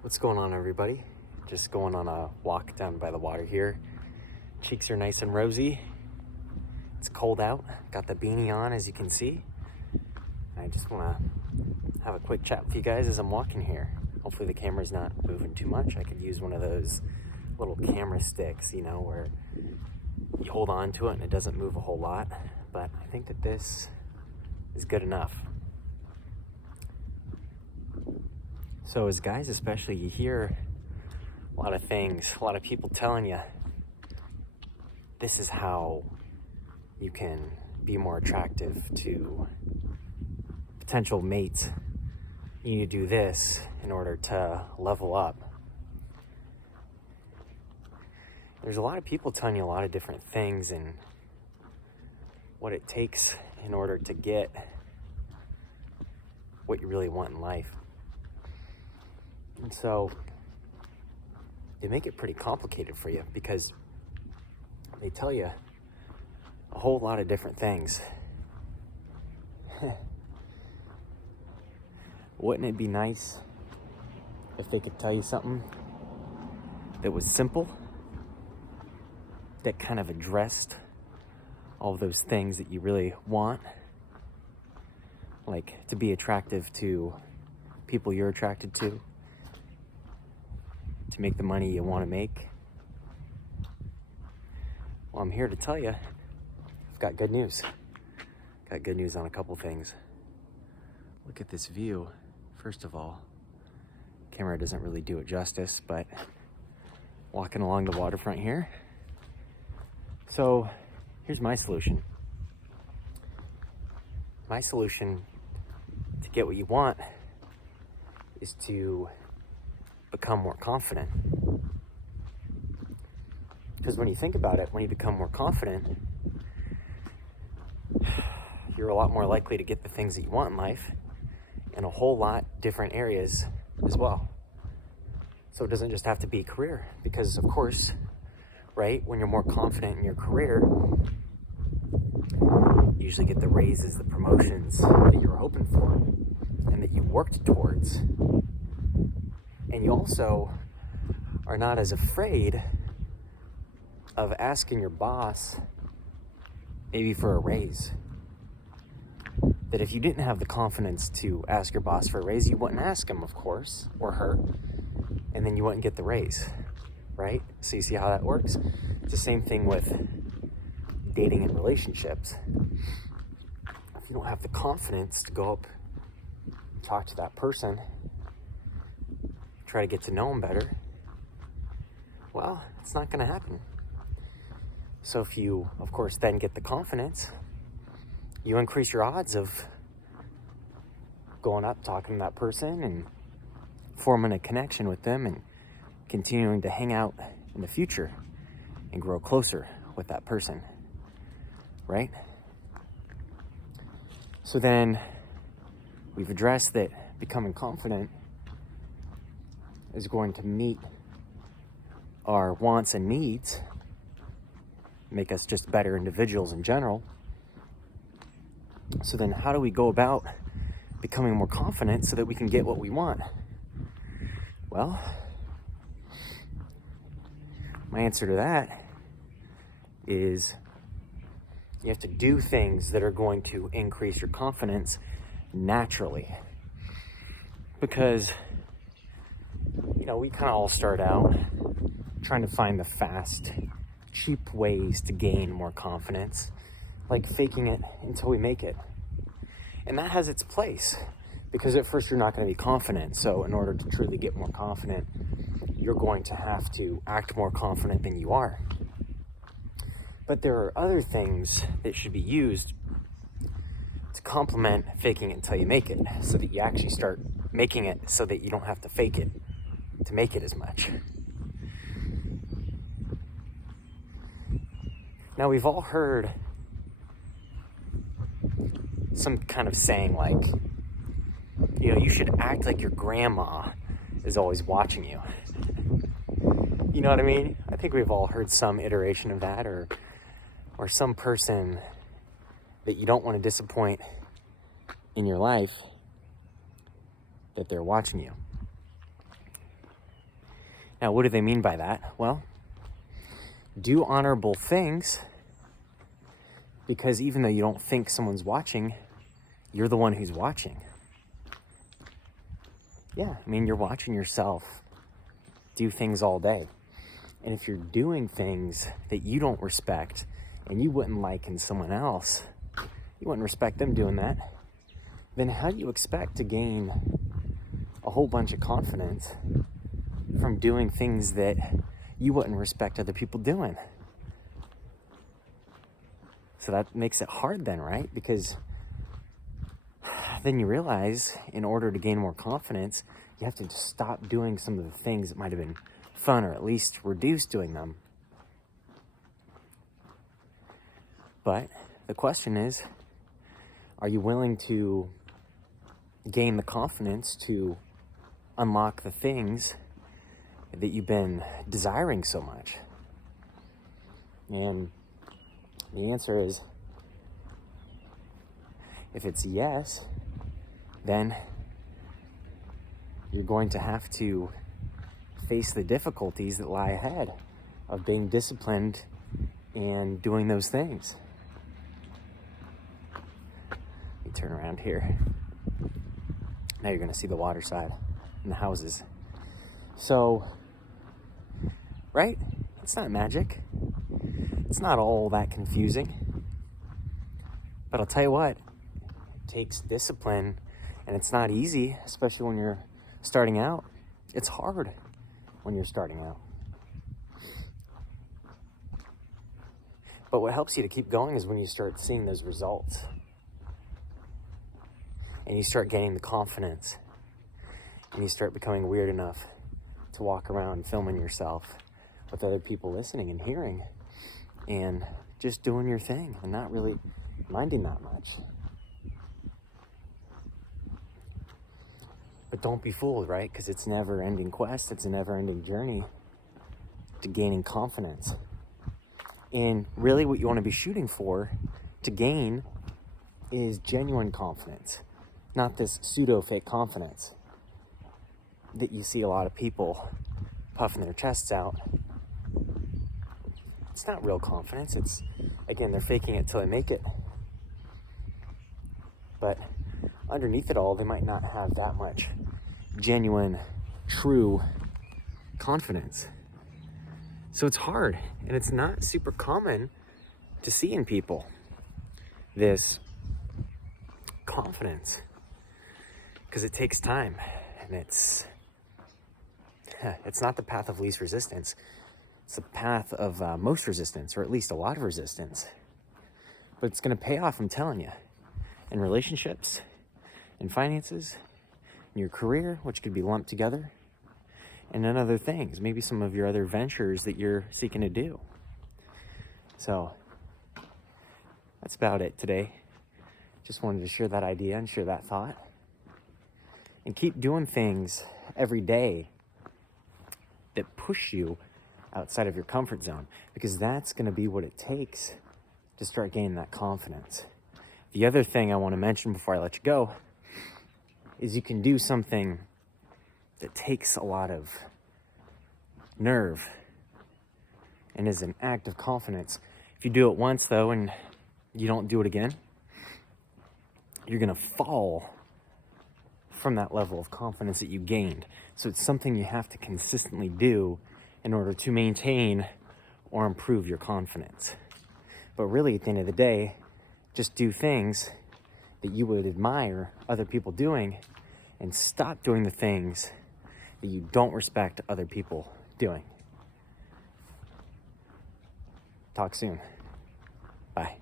What's going on, everybody? Just going on a walk down by the water here. Cheeks are nice and rosy. It's cold out. Got the beanie on, as you can see. I just want to have a quick chat with you guys as I'm walking here. Hopefully the camera's not moving too much. I could use one of those little camera sticks, where you hold on to it and it doesn't move a whole lot. But I think that this is good enough. So as guys especially, you hear a lot of things, a lot of people telling you this is how you can be more attractive to potential mates. You need to do this in order to level up. There's a lot of people telling you a lot of different things and what it takes in order to get what you really want in life. And so they make it pretty complicated for you because they tell you a whole lot of different things. Wouldn't it be nice if they could tell you something that was simple, that kind of addressed all of those things that you really want? Like to be attractive to people you're attracted to make the money you want to make. Well, I'm here to tell you, I've got good news. Got good news on a couple things. Look at this view. First of all, camera doesn't really do it justice, but walking along the waterfront here. So here's my solution. My solution to get what you want is to become more confident. Because when you think about it, when you become more confident, you're a lot more likely to get the things that you want in life in a whole lot different areas as well. So it doesn't just have to be career, because of course, right, when you're more confident in your career, you usually get the raises, the promotions that you're hoping for and that you worked towards. And you also are not as afraid of asking your boss maybe for a raise. That if you didn't have the confidence to ask your boss for a raise, you wouldn't ask him, of course, or her, and then you wouldn't get the raise, right? So you see how that works? It's the same thing with dating and relationships. If you don't have the confidence to go up and talk to that person, try to get to know them better, well, it's not going to happen. So if you, of course, then get the confidence, you increase your odds of going up, talking to that person and forming a connection with them and continuing to hang out in the future and grow closer with that person, right? So then we've addressed that becoming confident is going to meet our wants and needs, make us just better individuals in general. So then how do we go about becoming more confident so that we can get what we want? Well, my answer to that is you have to do things that are going to increase your confidence naturally. Because we kind of all start out trying to find the fast, cheap ways to gain more confidence, like faking it until we make it. And that has its place, because at first you're not going to be confident. So in order to truly get more confident, you're going to have to act more confident than you are. But there are other things that should be used to complement faking it until you make it, so that you actually start making it so that you don't have to fake it to make it as much. Now, we've all heard some kind of saying like, you should act like your grandma is always watching you. You know what I mean? I think we've all heard some iteration of that, or some person that you don't want to disappoint in your life, that they're watching you. Now, what do they mean by that? Well, do honorable things, because even though you don't think someone's watching, you're the one who's watching. Yeah, I mean, you're watching yourself do things all day. And if you're doing things that you don't respect and you wouldn't like in someone else, you wouldn't respect them doing that, then how do you expect to gain a whole bunch of confidence from doing things that you wouldn't respect other people doing? So that makes it hard then, right? Because then you realize in order to gain more confidence, you have to just stop doing some of the things that might have been fun, or at least reduce doing them. But the question is, are you willing to gain the confidence to unlock the things that you've been desiring so much? And the answer is, if it's yes, then you're going to have to face the difficulties that lie ahead of being disciplined and doing those things. Let me turn around here. Now you're going to see the water side and the houses. So, right? It's not magic. It's not all that confusing. But I'll tell you what, it takes discipline, and it's not easy, especially when you're starting out. It's hard when you're starting out. But what helps you to keep going is when you start seeing those results. And you start gaining the confidence. And you start becoming weird enough to walk around filming yourself with other people listening and hearing. And just doing your thing and not really minding that much. But don't be fooled, right? Because it's a never-ending quest. It's a never-ending journey to gaining confidence. And really what you want to be shooting for to gain is genuine confidence, not this pseudo-fake confidence that you see a lot of people puffing their chests out. It's not real confidence. It's, again, they're faking it till they make it. But underneath it all, they might not have that much genuine, true confidence. So it's hard, and it's not super common to see in people this confidence, because it takes time, and it's not the path of least resistance. It's the path of most resistance, or at least a lot of resistance. But it's going to pay off, I'm telling you, in relationships, in finances, in your career, which could be lumped together, and in other things, maybe some of your other ventures that you're seeking to do. So that's about it today. Just wanted to share that idea and share that thought. And keep doing things every day that push you outside of your comfort zone, because that's going to be what it takes to start gaining that confidence. The other thing I want to mention before I let you go is you can do something that takes a lot of nerve and is an act of confidence. If you do it once, though, and you don't do it again, you're going to fall from that level of confidence that you gained. So it's something you have to consistently do in order to maintain or improve your confidence. But really, at the end of the day, just do things that you would admire other people doing, and stop doing the things that you don't respect other people doing. Talk soon. Bye.